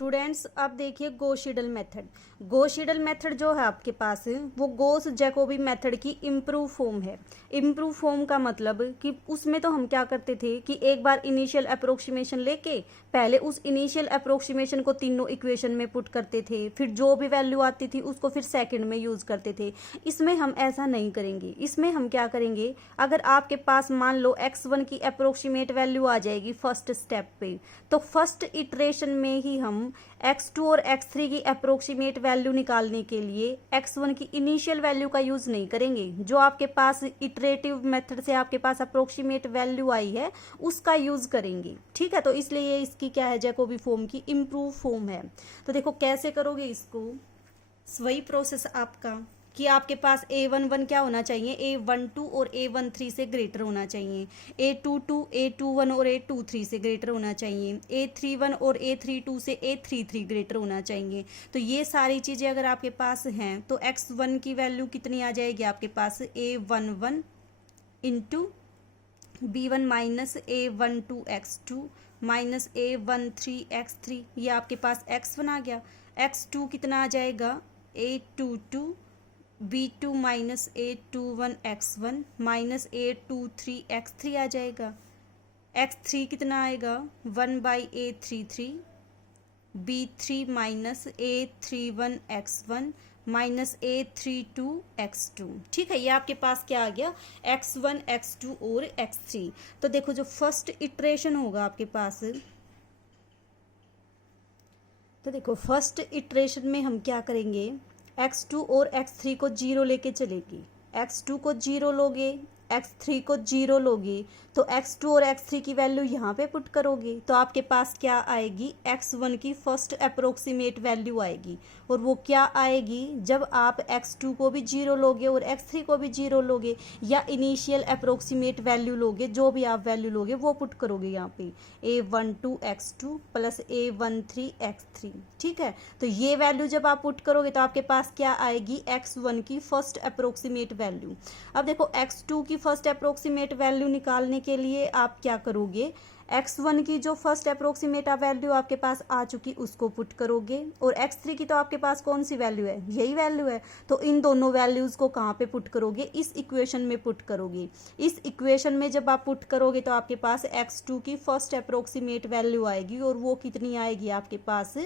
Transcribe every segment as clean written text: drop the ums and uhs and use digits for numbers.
Students अब देखिए Gauss-Seidel method. Gauss-Seidel method जो है आपके पास वो गॉस-जैकोबी मेथड की इम्प्रूव फॉर्म है। इम्प्रूव फॉर्म का मतलब कि उसमें तो हम क्या करते थे कि एक बार इनिशियल अप्रोक्सीमेशन लेके पहले उस इनिशियल अप्रोक्सीमेशन को तीनों इक्वेशन में पुट करते थे, फिर जो भी वैल्यू आती थी उसको फिर सेकंड में यूज करते थे। इसमें हम ऐसा नहीं करेंगे। इसमें हम क्या करेंगे, अगर आपके पास मान लो x1 की अप्रोक्सीमेट वैल्यू आ जाएगी फर्स्ट स्टेप पे, तो फर्स्ट इटरेशन में ही हम x2 और x3 की अप्रोक्सीमेट वैल्यू निकालने के लिए x1 की इनिशियल वैल्यू का यूज नहीं करेंगे। जो आपके पास इटरेटिव मेथड से आपके पास अप्रोक्सीमेट वैल्यू आई है उसका यूज करेंगे। ठीक है, तो इसलिए ये इसकी क्या है, जैकोबी फॉर्म की इम्प्रूव फॉर्म है। तो देखो कैसे करोगे इसको, वही प्रोसेस आपका कि आपके पास A11 क्या होना चाहिए, A12 और A13 से ग्रेटर होना चाहिए, A22 A21 और A23 से ग्रेटर होना चाहिए, A31 और A32 से A33 ग्रेटर होना चाहिए। तो ये सारी चीज़ें अगर आपके पास हैं तो x1 की वैल्यू कितनी आ जाएगी आपके पास, A11 into B1 minus A12 x2 minus A13 x3, ये आपके पास x1 आ गया। x2 कितना आ जाएगा, A22 B2 minus A21 x1 minus A23 x3 आ जाएगा। x3 कितना आएगा, 1/A33 B3 minus A31 x1 minus A32 x2। ठीक है, ये आपके पास क्या आ गया, x1 x2 और x3। तो देखो जो फर्स्ट इटरेशन होगा आपके पास, तो देखो फर्स्ट इटरेशन में हम क्या करेंगे, x2 और x3 को 0 लेके चलेगी। x2 को 0 लोगे, x3 को 0 लोगे, तो x2 और x3 की वैल्यू यहाँ पे पुट करोगे तो आपके पास क्या आएगी, x1 की फर्स्ट अप्रोक्सीमेट वैल्यू आएगी। और वो क्या आएगी, जब आप x2 को भी 0 लोगे और x3 को भी 0 लोगे या इनिशियल अप्रोक्सीमेट वैल्यू लोगे, जो भी आप वैल्यू लोगे वो पुट करोगे यहाँ पे, A12 x2 plus A13 x3। ठीक है, तो ये वैल्यू जब आप पुट करोगे तो आपके पास क्या आएगी, x1 की फर्स्ट अप्रोक्सीमेट वैल्यू। अब देखो x2 की फर्स्ट अप्रोक्सीमेट वैल्यू निकालने के लिए आप क्या करोगे, x1 की जो फर्स्ट अप्रोक्सीमेट वैल्यू आपके पास आ चुकी उसको पुट करोगे, और x3 की तो आपके पास कौन सी वैल्यू है, यही वैल्यू है। तो इन दोनों वैल्यूज को कहाँ पे पुट करोगे, इस इक्वेशन में पुट करोगे। इस इक्वेशन में जब आप पुट करोगे तो आपके पास x2 की फर्स्ट अप्रोक्सीमेट वैल्यू आएगी, और वो कितनी आएगी आपके पास,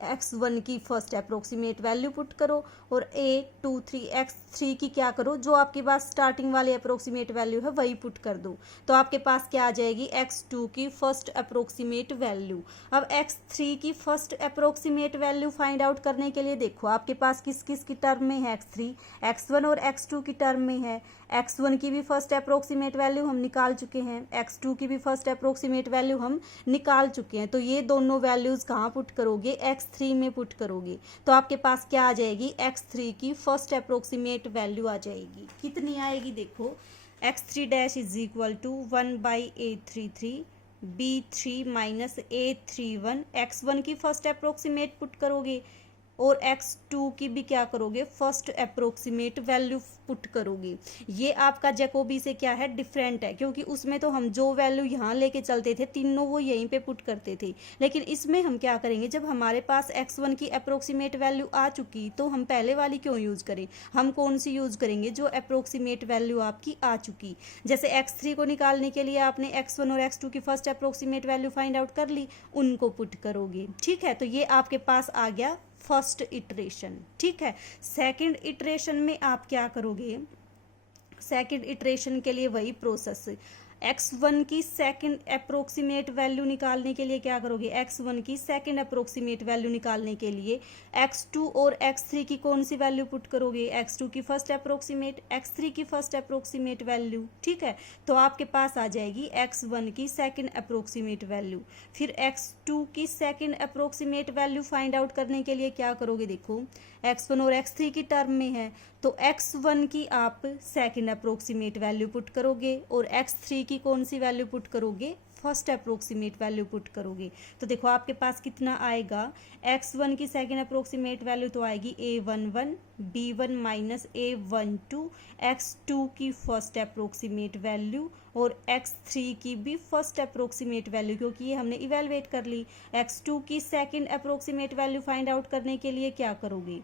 x1 की फर्स्ट अप्रोक्सीमेट वैल्यू पुट करो, और A23 x3 की क्या करो, जो आपके पास स्टार्टिंग वाली अप्रोक्सीमेट वैल्यू है वही पुट कर दो। तो आपके पास क्या आ जाएगी, x2 की फर्स्ट अप्रोक्सीमेट वैल्यू। अब x3 की first approximate value find out करने के लिए देखो आपके पास किस किस की टर्म में है, x3 x1 और x2 की टर्म में है। x1 की भी फर्स्ट अप्रोक्सीमेट वैल्यू हम निकाल चुके हैं, x2 की भी फर्स्ट अप्रोक्सीमेट वैल्यू हम निकाल चुके हैं। तो ये दोनों वैल्यूज कहाँ पुट करोगे, x3 में पुट करोगे। तो आपके पास क्या आ जाएगी, x3 की फर्स्ट अप्रोक्सीमेट वैल्यू आ जाएगी। कितनी आएगी देखो, x3 dash is equal to 1/A33 B3 minus A31, x1 की फर्स्ट अप्रोक्सीमेट पुट करोगे और x2 की भी क्या करोगे, फर्स्ट अप्रोक्सीमेट वैल्यू पुट करोगे। ये आपका जैकोबी से क्या है, डिफरेंट है, क्योंकि उसमें तो हम जो वैल्यू यहाँ लेके चलते थे तीनों वो यहीं पे पुट करते थे। लेकिन इसमें हम क्या करेंगे, जब हमारे पास x1 की अप्रोक्सीमेट वैल्यू आ चुकी तो हम पहले वाली क्यों यूज़ करें, हम कौन सी यूज़ करेंगे, जो अप्रोक्सीमेट वैल्यू आपकी आ चुकी। जैसे x3 को निकालने के लिए आपने x1 और x2 की first approximate value find out कर ली, उनको पुट करोगे। ठीक है, तो ये आपके पास आ गया फर्स्ट इटरेशन। ठीक है, सेकंड इटरेशन में आप क्या करोगे, सेकंड इटरेशन के लिए वही प्रोसेस, x1 की सेकंड अप्रोक्सीमेट वैल्यू निकालने के लिए क्या करोगे, x1 की सेकंड अप्रोक्सीमेट वैल्यू निकालने के लिए x2 और x3 की कौन सी वैल्यू पुट करोगे, x2 की फर्स्ट अप्रोक्सीमेट, x3 की फर्स्ट अप्रोक्सीमेट वैल्यू। ठीक है, तो आपके पास आ जाएगी x1 की सेकंड अप्रोक्सीमेट वैल्यू। फिर x2 की second approximate value find out करने के लिए क्या करोगे, देखो x1 और x3 की टर्म में है तो x1 की आप सेकंड अप्रोक्सीमेट वैल्यू पुट करोगे और x3 की कौन सी वैल्यू पुट करोगे, फर्स्ट अप्रोक्सीमेट वैल्यू पुट करोगे तो देखो आपके पास कितना आएगा, x1 की सेकेंड अप्रोक्सीमेट वैल्यू तो आएगी a11 b1 minus a12, x2 की फर्स्ट अप्रोक्सीमेट वैल्यू और x3 की भी फर्स्ट अप्रोक्सीमेट वैल्यू, क्योंकि ये हमने इवेलुएट कर ली। x2 की second approximate value find out करने के लिए क्या करोगे,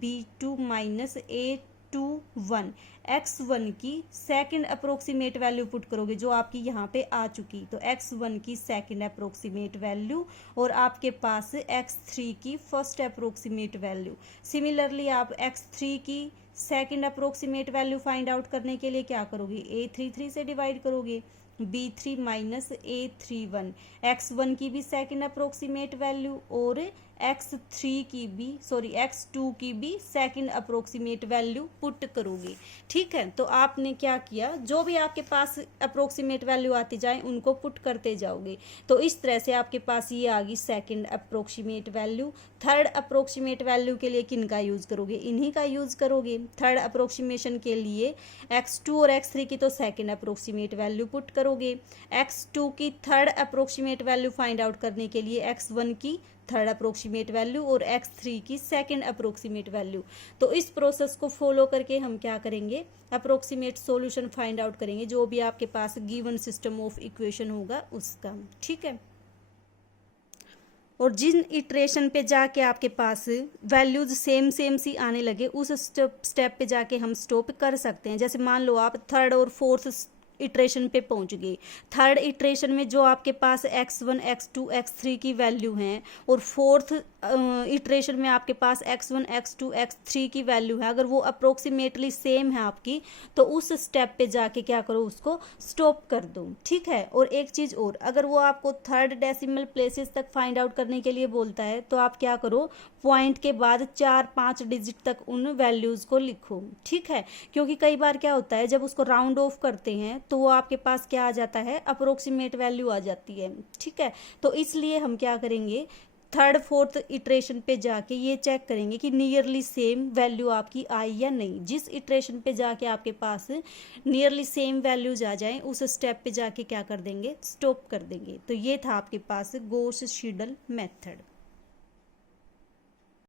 b2 माइनस a21, x1 की सेकंड अप्रोक्सीमेट वैल्यू पुट करोगे जो आपकी यहाँ पे आ चुकी, तो x1 की सेकंड अप्रोक्सीमेट वैल्यू और आपके पास x3 की फर्स्ट अप्रोक्सीमेट वैल्यू। सिमिलरली आप x3 की second approximate value find out करने के लिए क्या करोगे, a33 से डिवाइड करोगे, b3 माइनस a31, x1 की भी सेकंड अप्रोक्सीमेट वैल्यू और x2 की भी सेकंड अप्रोक्सीमेट वैल्यू पुट करोगे। ठीक है, तो आपने क्या किया, जो भी आपके पास अप्रोक्सीमेट वैल्यू आती जाए उनको पुट करते जाओगे। तो इस तरह से आपके पास ये आ गई second approximate value. Third approximate value के लिए किन का यूज़ करोगे, इन्हीं का यूज़ करोगे। थर्ड अप्रोक्सीमेशन के लिए x2 और x3 की तो सेकंड अप्रोक्सीमेट वैल्यू पुट करोगे, x2 की third approximate value find out करने के लिए x1 की थर्ड अप्रोक्सीमेट वैल्यू और x3 की सेकंड अप्रोक्सीमेट वैल्यू। तो इस प्रोसेस को फॉलो करके हम क्या करेंगे, अप्रोक्सीमेट सॉल्यूशन फाइंड आउट करेंगे जो भी आपके पास गिवन सिस्टम ऑफ इक्वेशन होगा उसका। ठीक है, और जिन इटरेशन पे जाके आपके पास वैल्यूज सेम सी आने लगे उस स्टेप पे जाके हम स्टॉप कर सकते हैं। जैसे मान लो आप थर्ड और फोर्थ इटरेशन पे पहुंच गए, थर्ड इटरेशन में जो आपके पास x1 x2 x3 की वैल्यू हैं और फोर्थ इटरेशन में आपके पास x1 x2 x3 की वैल्यू है, अगर वो अप्रोक्सीमेटली सेम है आपकी तो उस स्टेप पे जाके क्या करो, उसको स्टॉप कर दो। ठीक है, और एक चीज़ और, अगर वो आपको थर्ड डेसिमल प्लेसेस तक फाइंड आउट करने के लिए बोलता है तो आप क्या करो, पॉइंट के बाद 4-5 डिजिट तक उन वैल्यूज़ को लिखो। ठीक है, क्योंकि कई बार क्या होता है जब उसको राउंड ऑफ करते हैं तो वो आपके पास क्या आ जाता है, अप्रोक्सीमेट वैल्यू आ जाती है। ठीक है, तो इसलिए हम क्या करेंगे, थर्ड फोर्थ इटरेशन पे जाके ये चेक करेंगे कि नियरली सेम वैल्यू आपकी आई या नहीं। जिस इटरेशन पे जाके आपके पास नियरली सेम वैल्यूज आ जाएं उस स्टेप पे जाके क्या कर देंगे, स्टॉप कर देंगे। तो ये था आपके पास गॉस सीडल मेथड।